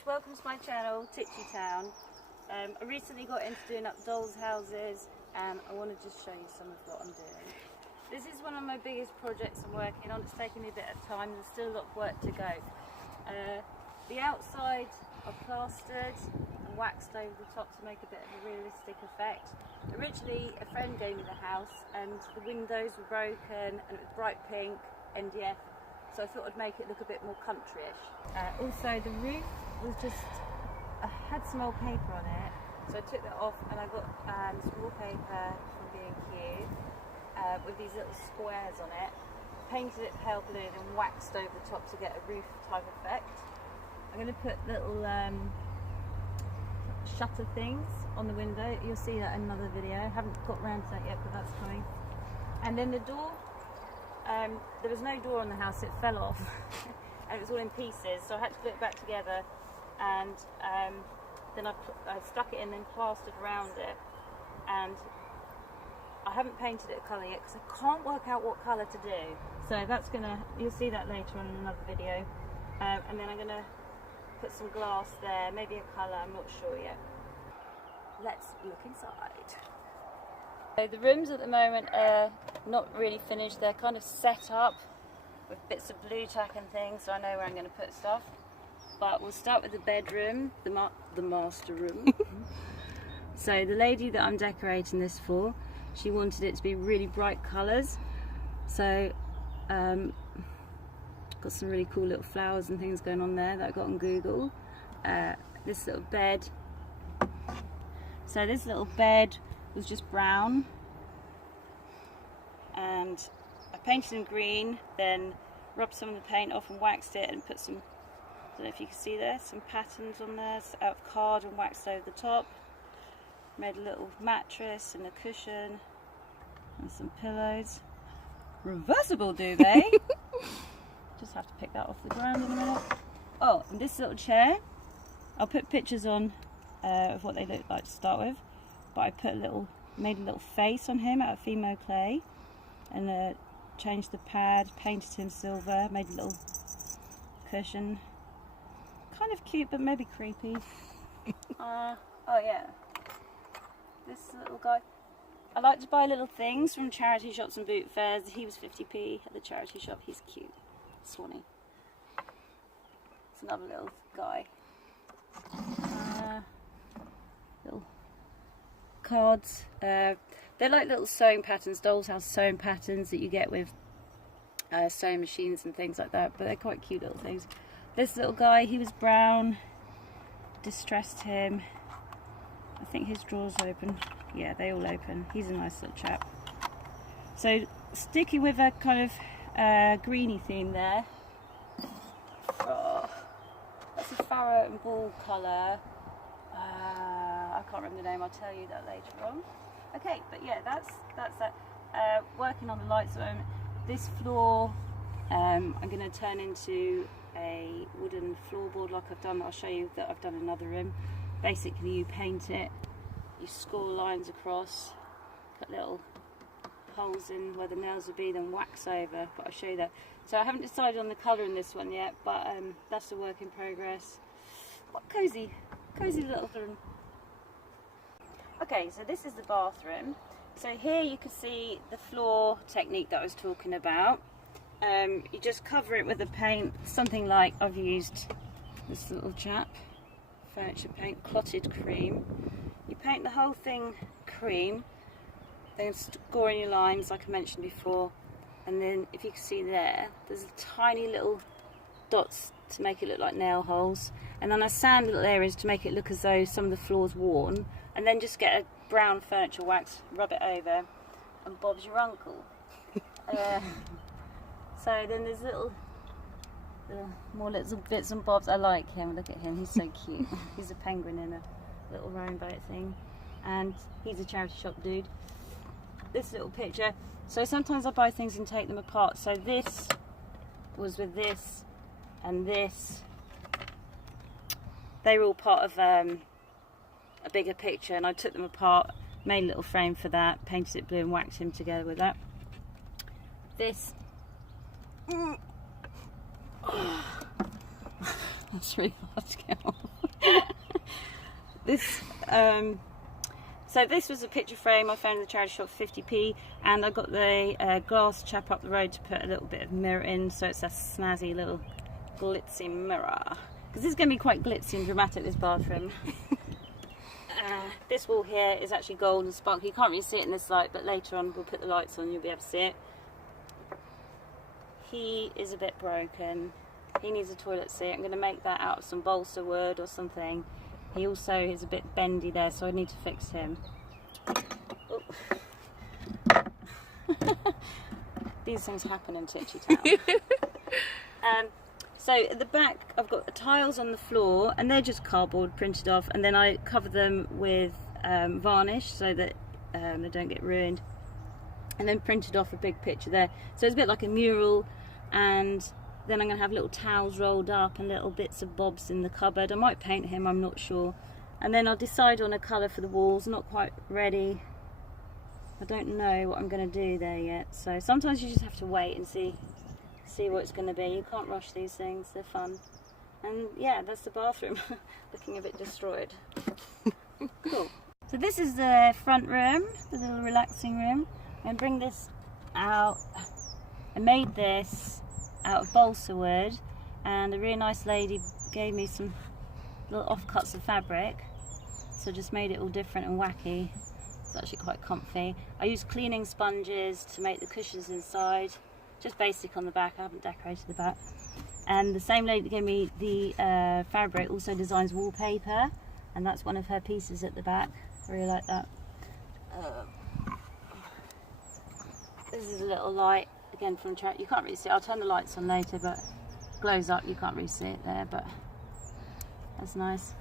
much, welcome to my channel, Titchy Town. I recently got into doing up dolls' houses and I want to just show you some of what I'm doing. This is one of my biggest projects I'm working on. It's taking me a bit of time, there's still a lot of work to go. The outside are plastered and waxed over the top to make a bit of a realistic effect. Originally a friend gave me the house and the windows were broken and it was bright pink NDF, so I thought I'd make it look a bit more country-ish. Also the roof was just, I had some old paper on it, so I took that off and I got some wallpaper from B&Q with these little squares on it, painted it pale blue and waxed over the top to get a roof type effect. I'm going to put little shutter things on the window. You'll see that in another video. I haven't got around to that yet, but that's coming. And then the door, there was no door on the house, it fell off and it was all in pieces, so I had to put it back together, and then I stuck it in and plastered around it, and I haven't painted it a colour yet because I can't work out what colour to do. So that's gonna, you'll see that later on in another video. And then I'm gonna put some glass there, maybe a colour, I'm not sure yet. Let's look inside. So the rooms at the moment are not really finished, they're kind of set up with bits of blue tack and things, so I know where I'm going to put stuff. But we'll start with the bedroom, the master room. So the lady that I'm decorating this for, she wanted it to be really bright colours, so got some really cool little flowers and things going on there that I got on Google. This little bed, so this little bed was just brown and I painted in green, then rubbed some of the paint off and waxed it and put some, I don't know if you can see there, some patterns on there out of card and waxed over the top. Made a little mattress and a cushion and some pillows. Reversible duvet. Just have to pick that off the ground in a minute. Oh, and this little chair, I'll put pictures on of what they look like to start with, but I put made a little face on him out of Fimo clay, and changed the pad, painted him silver, made a little cushion. Kind of cute, but maybe creepy. Oh yeah, this little guy. I like to buy little things from charity shops and boot fairs. He was 50p at the charity shop. He's cute. Swanee. It's another little guy. Little cards. They're like little sewing patterns, doll's house sewing patterns that you get with sewing machines and things like that, but they're quite cute little things. This little guy, he was brown. Distressed him. I think his drawers open. Yeah, they all open. He's a nice little chap. So sticking with a kind of greeny theme there. Oh, that's a farrow and ball colour. I can't remember the name, I'll tell you that later on. Okay, but yeah, that's that. Working on the lights at the moment. This floor I'm going to turn into a wooden floorboard like I've done. I'll show you that I've done another room. Basically you paint it, you score lines across, put little holes in where the nails would be, then wax over, but I'll show you that. So I haven't decided on the colour in this one yet, but that's a work in progress. What cosy little room. Okay, so this is the bathroom. So here you can see the floor technique that I was talking about. You just cover it with a paint, something like I've used this little chap, furniture paint, clotted cream. You paint the whole thing cream, then score in your lines like I mentioned before, and then if you can see there's tiny little dots to make it look like nail holes, and then I sand little areas to make it look as though some of the floor's worn, and then just get a brown furniture wax, rub it over, and Bob's your uncle. So then there's more little bits and bobs. I like him, look at him, he's so cute. He's a penguin in a little rainbow thing, and he's a charity shop dude. This little picture, so sometimes I buy things and take them apart. So this was with this and this. They were all part of a bigger picture, and I took them apart, made a little frame for that, painted it blue and waxed him together with that. This that's really hard to get off. This so this was a picture frame I found in the charity shop for 50p, and I got the glass chap up the road to put a little bit of mirror in, so it's a snazzy little glitzy mirror, because this is going to be quite glitzy and dramatic, this bathroom. This wall here is actually gold and sparkly. You can't really see it in this light, but later on we'll put the lights on and you'll be able to see it. He is a bit broken. He needs a toilet seat. I'm going to make that out of some balsa wood or something. He also is a bit bendy there, so I need to fix him. Oh. These things happen in Titchy Town. So at the back I've got tiles on the floor, and they're just cardboard printed off, and then I cover them with varnish so that they don't get ruined, and then printed off a big picture there. So it's a bit like a mural, and then I'm going to have little towels rolled up and little bits of bobs in the cupboard. I might paint him, I'm not sure. And then I'll decide on a colour for the walls. Not quite ready. I don't know what I'm going to do there yet. So sometimes you just have to wait and see what it's going to be. You can't rush these things, they're fun. And yeah, that's the bathroom. Looking a bit destroyed. Cool. So this is the front room, the little relaxing room. I'm going to bring this out. I made this out of balsa wood, and a really nice lady gave me some little offcuts of fabric, so just made it all different and wacky. It's actually quite comfy. I used cleaning sponges to make the cushions inside, just basic on the back. I haven't decorated the back. And the same lady that gave me the fabric also designs wallpaper, and that's one of her pieces at the back. I really like that. This is a little light, again from charity. You can't really see it. I'll turn the lights on later, but it glows up. You can't really see it there, but that's nice.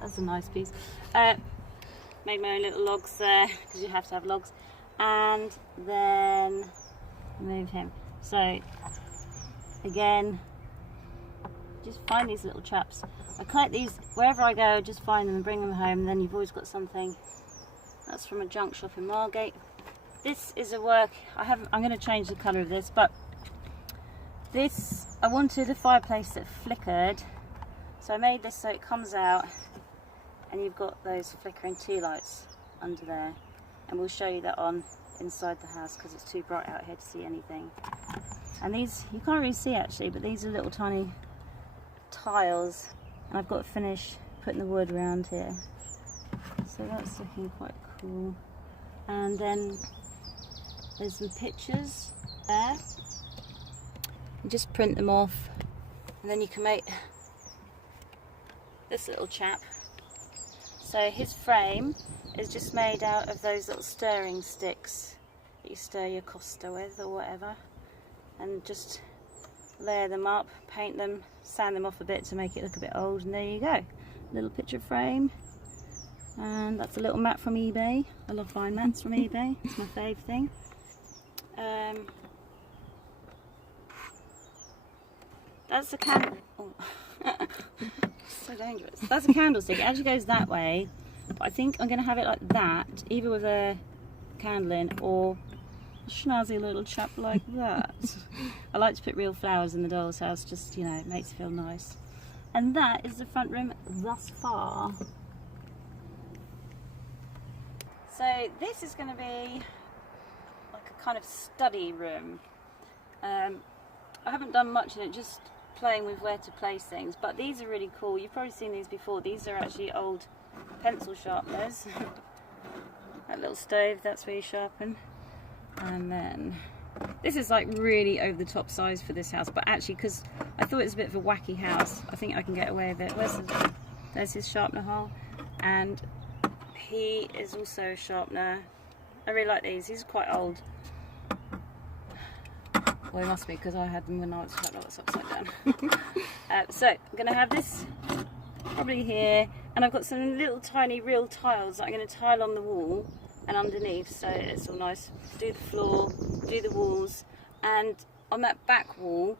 That's a nice piece. Made my own little logs there, because you have to have logs. And then move him. So again, just find these little chaps. I collect these wherever I go, just find them and bring them home, and then you've always got something. That's from a junk shop in Margate. This is a work, I'm going to change the colour of this, but this, I wanted a fireplace that flickered, so I made this so it comes out and you've got those flickering tea lights under there, and we'll show you that on inside the house because it's too bright out here to see anything. And these, you can't really see actually, but these are little tiny tiles, and I've got to finish putting the wood around here, so that's looking quite cool. And then there's some pictures there. You just print them off, and then you can make this little chap. So his frame is just made out of those little stirring sticks that you stir your Costa with or whatever, and just layer them up, paint them, sand them off a bit to make it look a bit old, and there you go. Little picture frame. And that's a little mat from eBay. I love buying mats from eBay. It's my fave thing. That's a candle. Oh. So dangerous. That's a candlestick. It actually goes that way, but I think I'm going to have it like that, either with a candle in or a snazzy little chap like that. I like to put real flowers in the doll's house, just, you know, it makes it feel nice. And that is the front room thus far. So this is going to be like a kind of study room. I haven't done much in it, just playing with where to place things, but these are really cool. You've probably seen these before. These are actually old pencil sharpeners. That little stove, that's where you sharpen. And then this is like really over the top size for this house, but actually because I thought it was a bit of a wacky house, I think I can get away with it. There's his sharpener hole, and he is also a sharpener. I really like these. These are quite old. Well, it must be because I had them when I was upside down. So I'm going to have this probably here, and I've got some little tiny real tiles that I'm going to tile on the wall and underneath, so it's all nice. Do the floor, do the walls, and on that back wall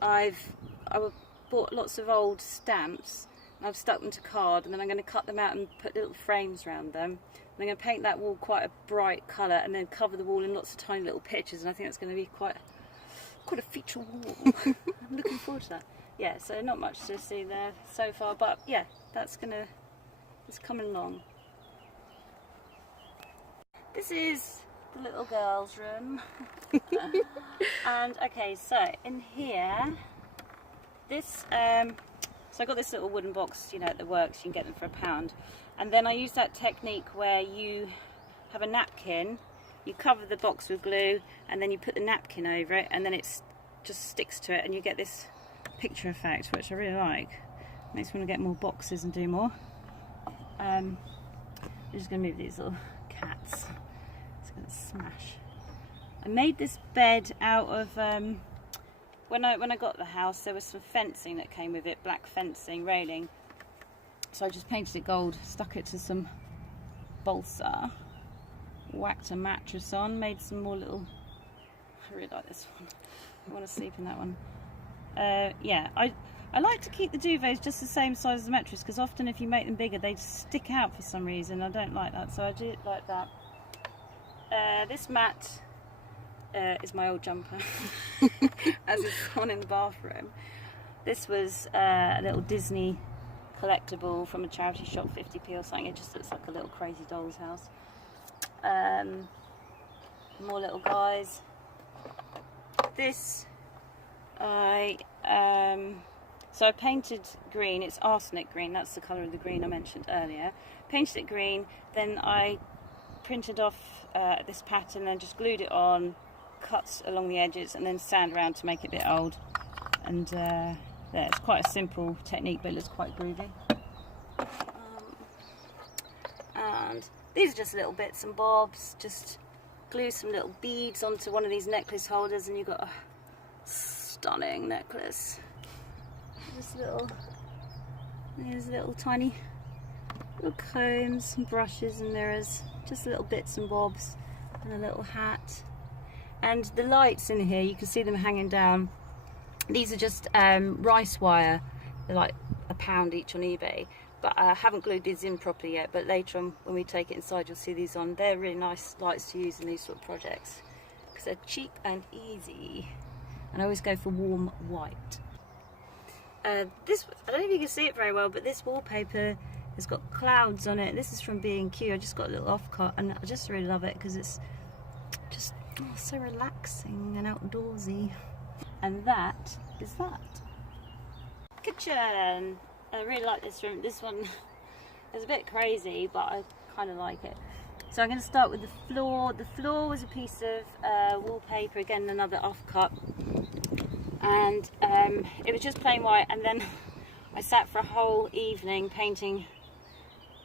I bought lots of old stamps, and I've stuck them to card, and then I'm going to cut them out and put little frames around them. And I'm going to paint that wall quite a bright colour, and then cover the wall in lots of tiny little pictures, and I think that's going to be quite a feature wall. I'm looking forward to that. Yeah, so not much to see there so far, but yeah, that's going to It's coming along. This is the little girl's room. And okay, so in here, this so I got this little wooden box, you know, at the works. You can get them for £1, and then I use that technique where you have a napkin, you cover the box with glue, and then you put the napkin over it, and then it just sticks to it, and you get this picture effect, which I really like. Makes me want to get more boxes and do more. I'm just going to move these little cats. It's going to smash. I made this bed out of when I got the house, there was some fencing that came with it, black fencing, railing. So I just painted it gold, stuck it to some balsa, whacked a mattress on, made some more little. I really like this one. I want to sleep in that one. Yeah, I like to keep the duvets just the same size as the mattress, because often if you make them bigger they stick out for some reason. I don't like that, so I do it like that. This mat is my old jumper, as is on in the bathroom. This was a little Disney collectible from a charity shop, 50p or something. It just looks like a little crazy doll's house. More little guys. This so I painted green. It's arsenic green, that's the colour of the green I mentioned earlier. Painted it green, then I printed off this pattern and just glued it on, cuts along the edges, and then sand around to make it a bit old. And there, it's quite a simple technique, but it looks quite groovy. And these are just little bits and bobs. Just glue some little beads onto one of these necklace holders, and you've got a stunning necklace. There's little tiny little combs and brushes and mirrors, just little bits and bobs, and a little hat. And the lights in here, you can see them hanging down. These are just rice wire. They're like £1 each on eBay, but I haven't glued these in properly yet, but later on when we take it inside you'll see these on. They're really nice lights to use in these sort of projects because they're cheap and easy, and I always go for warm white. This, I don't know if you can see it very well, but this wallpaper has got clouds on it. This is from B&Q. I just got a little offcut, and I just really love it because it's just so relaxing and outdoorsy. And that is that. Kitchen. I really like this room. This one is a bit crazy, but I kind of like it. So I'm going to start with the floor. The floor was a piece of wallpaper, again another offcut, and it was just plain white, and then I sat for a whole evening painting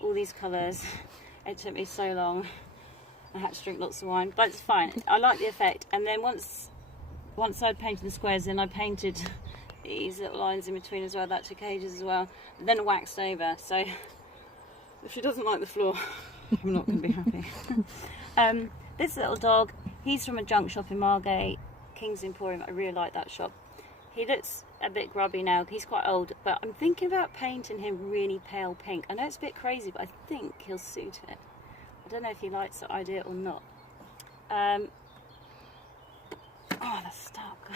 all these colours. It took me so long. I had to drink lots of wine, but it's fine. I like the effect. And then once I'd painted the squares, then I painted these little lines in between as well. That took ages as well. And then I waxed over. So if she doesn't like the floor, I'm not going to be happy. This little dog, he's from a junk shop in Margate, King's Emporium. I really like that shop. He looks a bit grubby now. He's quite old, but I'm thinking about painting him really pale pink. I know it's a bit crazy, but I think he'll suit it. I don't know if he likes the idea or not. Oh, that's stuck.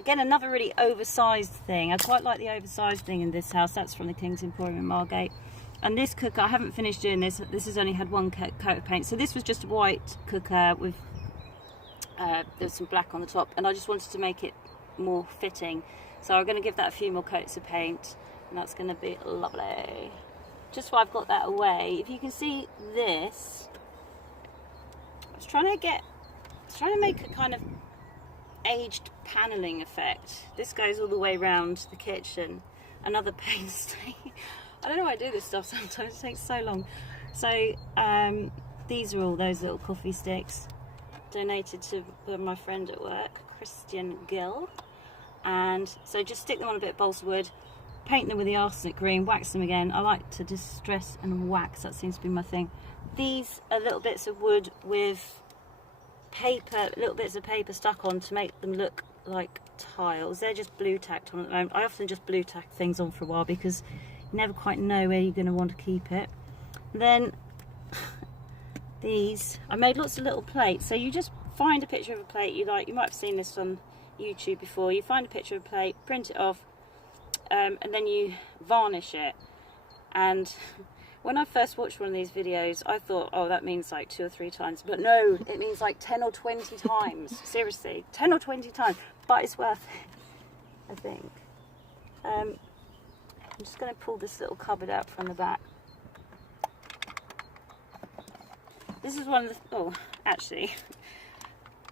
Again, another really oversized thing. I quite like the oversized thing in this house. That's from the King's Emporium in Margate. And this cooker, I haven't finished doing this. This has only had one coat of paint. So this was just a white cooker with there's some black on the top, and I just wanted to make it more fitting. So I'm going to give that a few more coats of paint, and that's going to be lovely. Just while I've got that away, if you can see this, I was trying to make a kind of aged panelling effect. This goes all the way around the kitchen. Another paint stain. I don't know why I do this stuff sometimes, it takes so long. So these are all those little coffee sticks donated to my friend at work, Christian Gill. And so just stick them on a bit of balsa wood, paint them with the arsenic green, wax them again. I like to distress and wax, that seems to be my thing. These are little bits of wood with paper, little bits of paper stuck on to make them look like tiles. They're just blue tacked on at the moment. I often just blue tack things on for a while because you never quite know where you're going to want to keep it. And then these, I made lots of little plates. So you just find a picture of a plate you like. You might have seen this on YouTube before. You find a picture of a plate, print it off, and then you varnish it. And When I first watched one of these videos, I thought, oh, that means like 2 or 3 times. But no, it means like 10 or 20 times. Seriously, 10 or 20 times. But it's worth it, I think. I'm just going to pull this little cupboard out from the back. This is one of the... Oh, actually,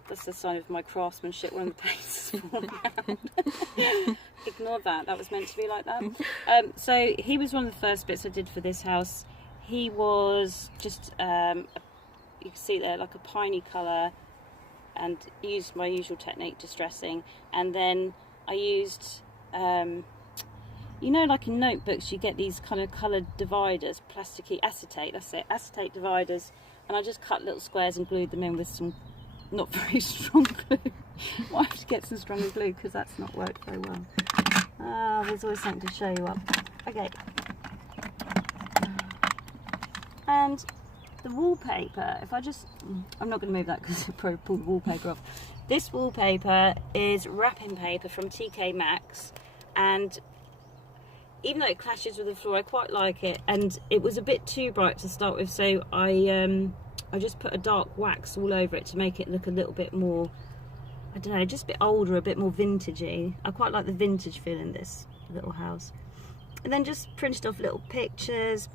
that's the sign of my craftsmanship. One of the paints has fallen out. Ignore that. That was meant to be like that. So he was one of the first bits I did for this house. He was just, you can see there, like a piney colour, and used my usual technique, distressing. And then I used, you know, like in notebooks, you get these kind of coloured dividers, plasticky acetate. That's it, acetate dividers. And I just cut little squares and glued them in with some not very strong glue. I have to get some stronger glue because that's not worked very well. Oh, there's always something to show you up. Okay. And the wallpaper, if I just... I'm not going to move that because it probably pulled the wallpaper off. This wallpaper is wrapping paper from TK Maxx, and even though it clashes with the floor, I quite like it. And it was a bit too bright to start with, so I just put a dark wax all over it to make it look a little bit more, I don't know, just a bit older, a bit more vintagey. I quite like the vintage feel in this little house. And then just printed off little pictures.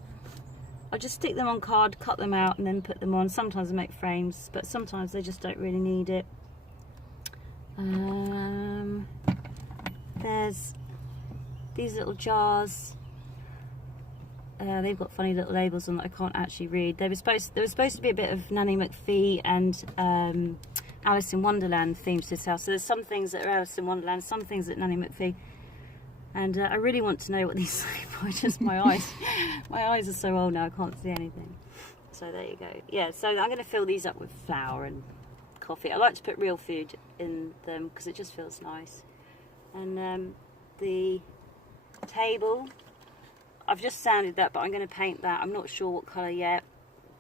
I just stick them on card, cut them out, and then put them on. Sometimes I make frames, but sometimes they just don't really need it. There's these little jars. They've got funny little labels on that I can't actually read. There was supposed to be a bit of Nanny McPhee and Alice in Wonderland themes to this house. So there's some things that are Alice in Wonderland, some things that Nanny McPhee. And I really want to know what these say, but just my eyes are so old now I can't see anything. So there you go. Yeah, so I'm going to fill these up with flour and coffee. I like to put real food in them because it just feels nice. And the table, I've just sanded that, but I'm going to paint that. I'm not sure what colour yet.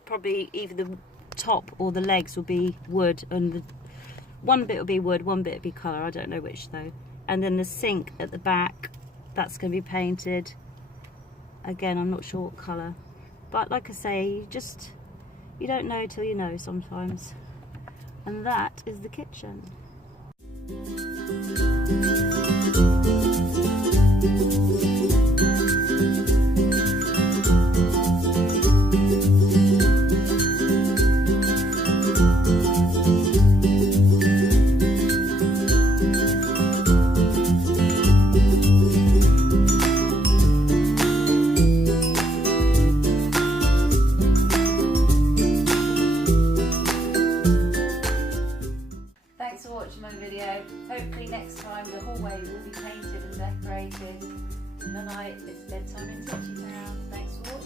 Probably either the top or the legs will be wood, and the one bit will be wood, one bit will be colour. I don't know which though. And then the sink at the back, that's going to be painted. Again, I'm not sure what colour. But like I say, you don't know till you know sometimes. And that is the kitchen. Thanks for watching my video. Hopefully next time the hallway will be painted and decorated. Tonight it's bedtime in Titchy now. Thanks for watching.